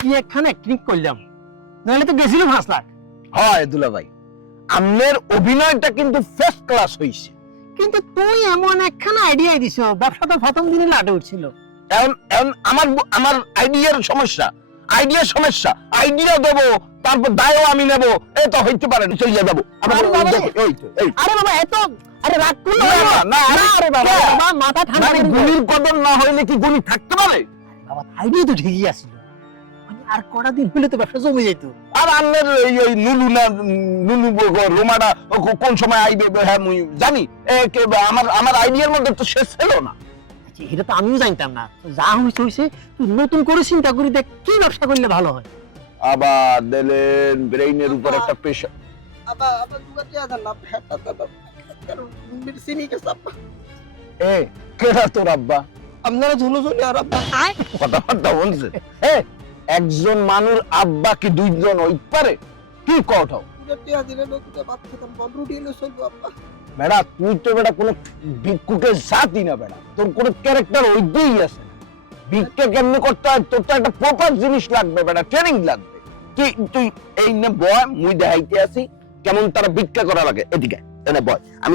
কি একখানে ক্লিক করলাম, নাহলে তো গেছিল 5 লাখ। হয় দুলা ভাই, আমনের অভিনয়টা কিন্তু ফার্স্ট ক্লাস হইছে। কিন্তু তুই এমন একখানা আইডিয়া দিছ, ব্যবসা তো প্রথম দিনে লাটে উঠছিল। এখন এখন আমার আইডিয়ার সমস্যা, আইডিয়া দেবো তারপর দায়ও আমি নেব, এ তো হইতে পারে না, চলে যাবো। আরে বাবা, আরে বাবা এত আরে রাগ করলো না, আরে বাবা মাথা ঠান্ডা করে গুলির কদর না হইলে কি গুলি থাকতে পারে? বাবা আইডিয়া তো ঠিকই আছিল, মানে আর কটা দিন হলে তো ব্যবসা জমে যেত। আর আমনের এই নুলু রোমাডা কোন সময় আইবে হ্যাঁ মুই জানি, আমার আইডিয়ার মধ্যে তো শেষ ছিল না। এটা তো আমিও জানতাম না, যা হয়েছে তুই নতুন করে চিন্তা করি দেখ কি ব্যবসা করলে ভালো হয়। আবার দিলেন ব্রেইনের উপর একটা প্রেশার। এ কেডা তোর আব্বা? আপনারা ঝুলো চলে আর আব্বা কথাবার্তা বলছে। এ একজন মানুষ আব্বা কি দুইজন হই পারে? কি কঠাও টিয়া দিলে লোকটা ভাত খেতাম, বল রুটি এনে চলবো আব্বা। বেড়া, তুই তো বেড়া কোনো ভিক্ষুকের জাতি না বেড়া, তোর কোনো ক্যারেক্টার ওইটাই আছে। ভিক্ষা কেমনে করতে হয় তোর তো একটা প্রপার জিনিস লাগবে বেড়া, ট্রেনিং লাগবে। তুই এই নে বয়, মুই দেখাইতে আসি কেমন তারা ভিক্ষা করা লাগে। এদিকে এনে বয়, আমি